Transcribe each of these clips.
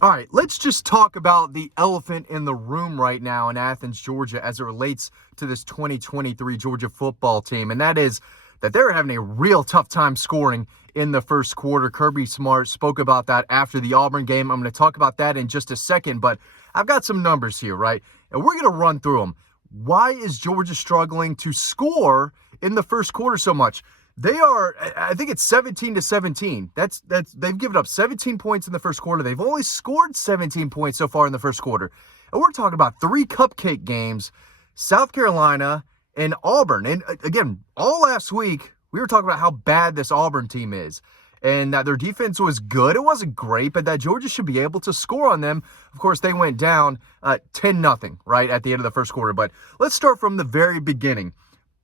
All right, let's just talk about the elephant in the room right now in Athens, Georgia, as it relates to this 2023 Georgia football team, and that is that they're having a real tough time scoring in the first quarter. Kirby Smart spoke about that after the Auburn game. I'm going to talk about that in just a second, but I've got some numbers here, right? And we're going to run through them. Why is Georgia struggling to score in the first quarter so much? They are, I think it's 17-17. That's they've given up 17 points in the first quarter. They've only scored 17 points so far in the first quarter. And we're talking about three cupcake games, South Carolina and Auburn. And again, all last week, we were talking about how bad this Auburn team is and that their defense was good. It wasn't great, but that Georgia should be able to score on them. Of course, they went down 10-0, right, at the end of the first quarter. But let's start from the very beginning.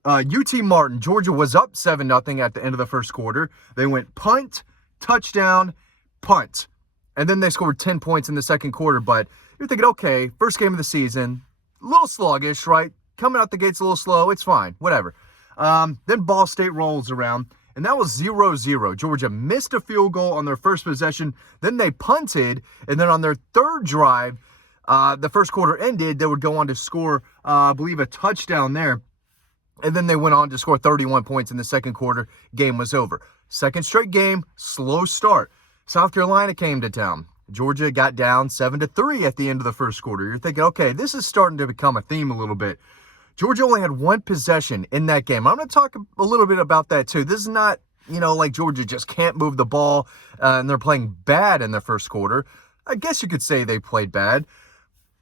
UT Martin, Georgia was up 7-0 at the end of the first quarter. They went punt, touchdown, punt. And then they scored 10 points in the second quarter. But you're thinking, okay, first game of the season, a little sluggish, right? Coming out the gates a little slow. It's fine, whatever. Then Ball State rolls around, and that was 0-0. Georgia missed a field goal on their first possession. Then they punted, and then on their third drive, the first quarter ended. They would go on to score, I believe, a touchdown there. And then they went on to score 31 points in the second quarter. Game was over. Second straight game, slow start. South Carolina came to town. Georgia got down 7-3 at the end of the first quarter. You're thinking, okay, this is starting to become a theme a little bit. Georgia only had one possession in that game. I'm going to talk a little bit about that too. This is not, like Georgia just can't move the ball and they're playing bad in the first quarter. I guess you could say they played bad,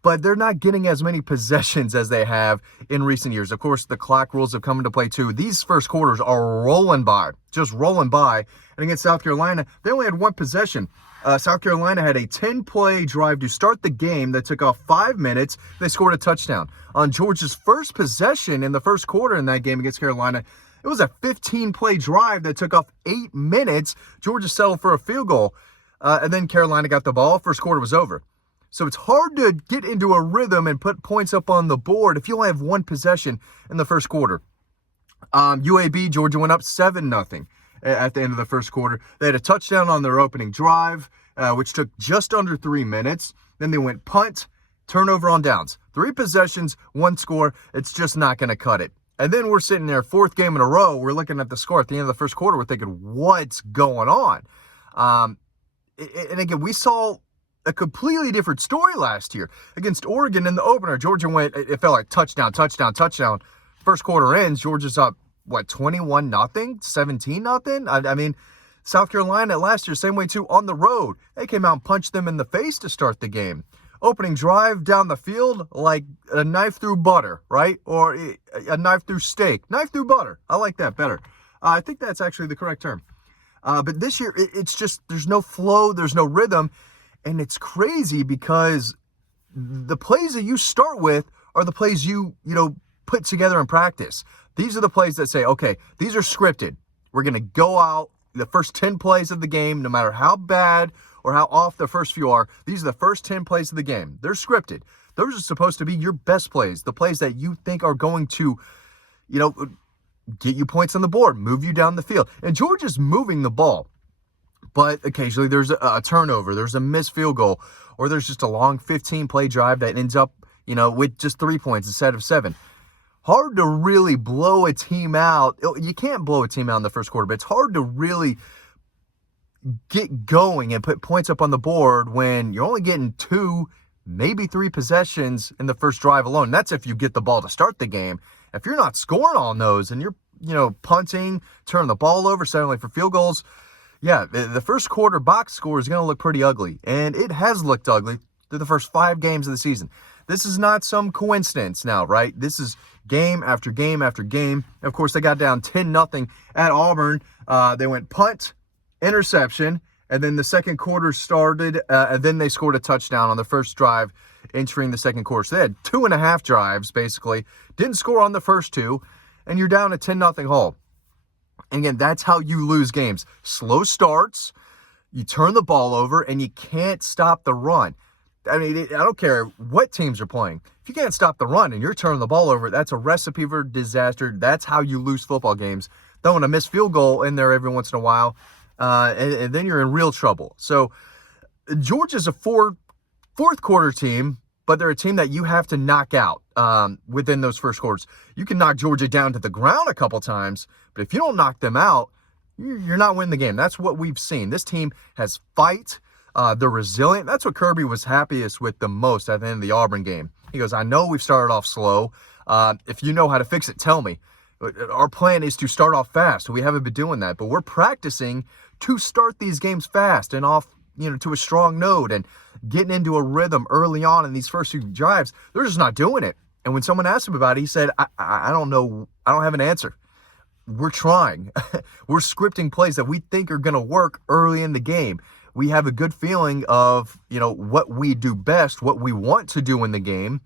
but they're not getting as many possessions as they have in recent years. Of course, the clock rules have come into play too. These first quarters are rolling by, just rolling by. And against South Carolina, they only had one possession. South Carolina had a 10-play drive to start the game that took off 5 minutes. They scored a touchdown. On Georgia's first possession in the first quarter in that game against Carolina, it was a 15-play drive that took off 8 minutes. Georgia settled for a field goal, and then Carolina got the ball. First quarter was over. So it's hard to get into a rhythm and put points up on the board if you only have one possession in the first quarter. UAB, Georgia went up 7-0 at the end of the first quarter. They had a touchdown on their opening drive, which took just under 3 minutes. Then they went punt, turnover on downs. 3 possessions, 1 score. It's just not going to cut it. And then we're sitting there, fourth game in a row. We're looking at the score at the end of the first quarter. We're thinking, what's going on? And again, we saw a completely different story last year against Oregon in the opener. Georgia went, it felt like touchdown. First quarter ends, Georgia's up, 21-0, 17-0? I mean, South Carolina last year, same way too, on the road. They came out and punched them in the face to start the game. Opening drive down the field like a knife through butter, right? Or a knife through steak. Knife through butter. I like that better. I think that's actually the correct term. But this year, it's just, there's no flow, there's no rhythm. And it's crazy because the plays that you start with are the plays you put together in practice. These are the plays that say, okay, these are scripted. We're going to go out the first 10 plays of the game, no matter how bad or how off the first few are. These are the first 10 plays of the game. They're scripted. Those are supposed to be your best plays, the plays that you think are going to, get you points on the board, move you down the field. And Georgia's moving the ball. But occasionally there's a turnover, there's a missed field goal, or there's just a long 15-play drive that ends up, with just 3 points instead of 7. Hard to really blow a team out. You can't blow a team out in the first quarter, but it's hard to really get going and put points up on the board when you're only getting 2, maybe 3 possessions in the first drive alone. That's if you get the ball to start the game. If you're not scoring on those and you're, punting, turning the ball over, settling for field goals, yeah, the first quarter box score is going to look pretty ugly, and it has looked ugly through the first 5 games of the season. This is not some coincidence now, right? This is game after game after game. Of course, they got down 10-0 at Auburn. They went punt, interception, and then the second quarter started, and then they scored a touchdown on the first drive entering the second quarter. So they had 2.5 drives, basically. Didn't score on the first 2, and you're down a 10-0 haul. And again, that's how you lose games. Slow starts, you turn the ball over, and you can't stop the run. I mean, I don't care what teams are playing. If you can't stop the run and you're turning the ball over, that's a recipe for disaster. That's how you lose football games. Throwing a missed field goal in there every once in a while, and then you're in real trouble. So Georgia's a 4 fourth quarter team, but they're a team that you have to knock out within those first quarters. You can knock Georgia down to the ground a couple times, but if you don't knock them out, you're not winning the game. That's what we've seen. This team has fight. They're resilient. That's what Kirby was happiest with the most at the end of the Auburn game. He goes, I know we've started off slow. If you know how to fix it, tell me. Our plan is to start off fast. We haven't been doing that, but we're practicing to start these games fast and off, to a strong note and getting into a rhythm early on in these first few drives. They're just not doing it. And when someone asked him about it, he said, I don't know. I don't have an answer. We're trying. We're scripting plays that we think are going to work early in the game. We have a good feeling of, what we do best, what we want to do in the game,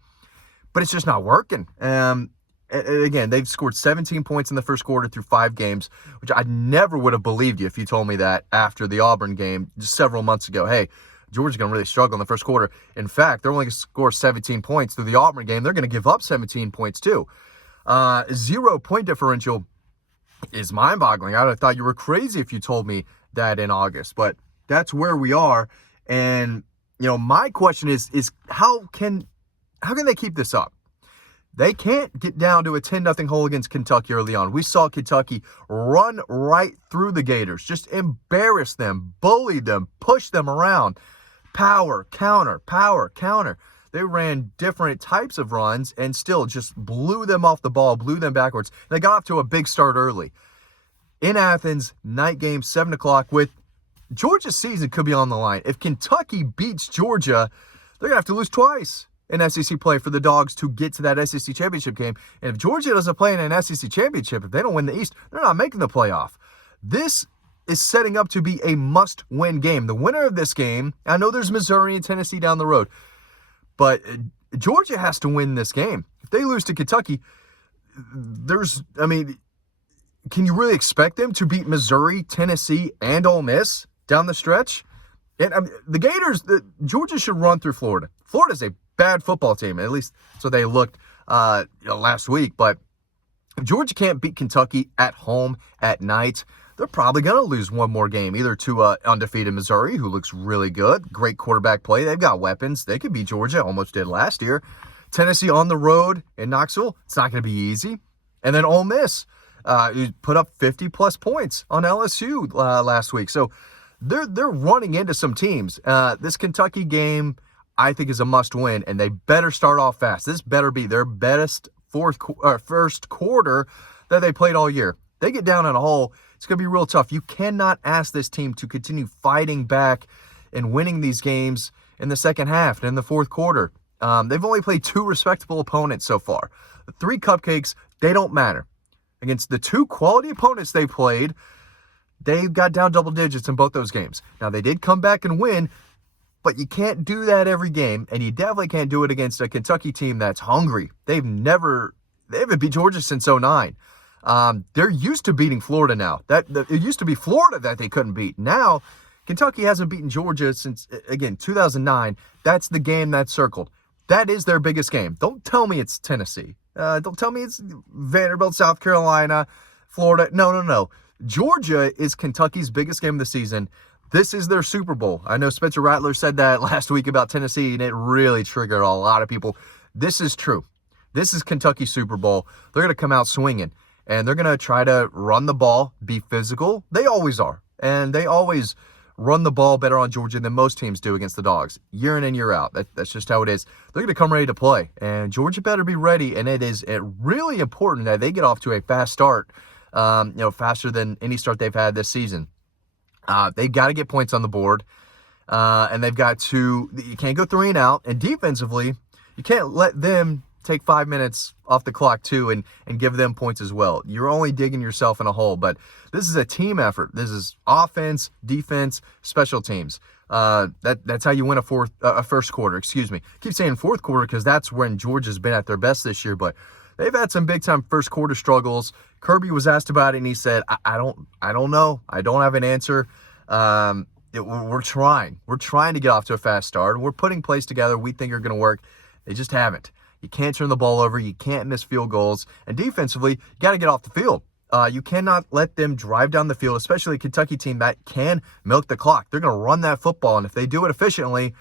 but it's just not working. And again, they've scored 17 points in the first quarter through 5 games, which I never would have believed you if you told me that after the Auburn game just several months ago. Hey, Georgia's going to really struggle in the first quarter. In fact, they're only going to score 17 points through the Auburn game. They're going to give up 17 points too. 0-point differential is mind-boggling. I would have thought you were crazy if you told me that in August, but that's where we are. And, my question is how can they keep this up? They can't get down to a 10-0 hole against Kentucky early on. We saw Kentucky run right through the Gators, just embarrass them, bully them, push them around. Power, counter, power, counter. They ran different types of runs and still just blew them off the ball, blew them backwards. They got off to a big start early. In Athens, night game, 7 o'clock, with Georgia's season could be on the line. If Kentucky beats Georgia, they're going to have to lose twice in SEC play for the Dogs to get to that SEC championship game. And if Georgia doesn't play in an SEC championship, if they don't win the East, they're not making the playoff. This is setting up to be a must-win game. The winner of this game, I know there's Missouri and Tennessee down the road, but Georgia has to win this game. If they lose to Kentucky, can you really expect them to beat Missouri, Tennessee, and Ole Miss down the stretch? And the Gators, Georgia should run through Florida. Florida's a bad football team, at least so they looked last week. But if Georgia can't beat Kentucky at home at night, they're probably going to lose one more game, either to undefeated Missouri, who looks really good, great quarterback play. They've got weapons. They could beat Georgia, almost did last year. Tennessee on the road in Knoxville, it's not going to be easy. And then Ole Miss, who put up 50-plus points on LSU last week. So they're running into some teams. This Kentucky game, I think, is a must-win, and they better start off fast. This better be their best first quarter that they played all year. They get down in a hole, it's going to be real tough. You cannot ask this team to continue fighting back and winning these games in the second half and in the fourth quarter. They've only played 2 respectable opponents so far. The 3 cupcakes, they don't matter. Against the 2 quality opponents they played, they got down double digits in both those games. Now, they did come back and win, but you can't do that every game, and you definitely can't do it against a Kentucky team that's hungry. They haven't beat Georgia since 2009. They're used to beating Florida now. It used to be Florida that they couldn't beat. Now, Kentucky hasn't beaten Georgia since, again, 2009. That's the game that's circled. That is their biggest game. Don't tell me it's Tennessee. Don't tell me it's Vanderbilt, South Carolina, Florida. No. Georgia is Kentucky's biggest game of the season. This is their Super Bowl. I know Spencer Rattler said that last week about Tennessee, and it really triggered a lot of people. This is true. This is Kentucky's Super Bowl. They're going to come out swinging, and they're going to try to run the ball, be physical. They always are, and they always run the ball better on Georgia than most teams do against the Dogs, year in and year out. That's just how it is. They're going to come ready to play, and Georgia better be ready, and it is really important that they get off to a fast start, faster than any start they've had this season. They've got to get points on the board, and they've got to – you can't go 3 and out, and defensively, you can't let them take 5 minutes off the clock too and give them points as well. You're only digging yourself in a hole, but this is a team effort. This is offense, defense, special teams. That's how you win a first quarter. Excuse me. I keep saying fourth quarter because that's when Georgia's been at their best this year, but they've had some big time first quarter struggles. Kirby was asked about it and he said, I don't know. I don't have an answer. We're trying. We're trying to get off to a fast start. We're putting plays together we think are going to work. They just haven't. You can't turn the ball over. You can't miss field goals. And defensively, you got to get off the field. You cannot let them drive down the field, especially a Kentucky team that can milk the clock. They're going to run that football, and if they do it efficiently,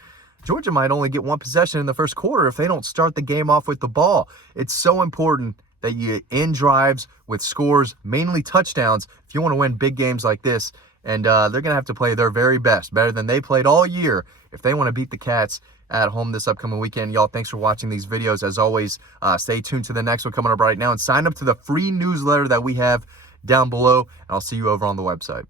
Georgia might only get one possession in the first quarter if they don't start the game off with the ball. It's so important that you end drives with scores, mainly touchdowns, if you want to win big games like this. And they're going to have to play their very best, better than they played all year, if they want to beat the Cats at home this upcoming weekend. Y'all, thanks for watching these videos. As always, stay tuned to the next one coming up right now, and sign up to the free newsletter that we have down below, and I'll see you over on the website.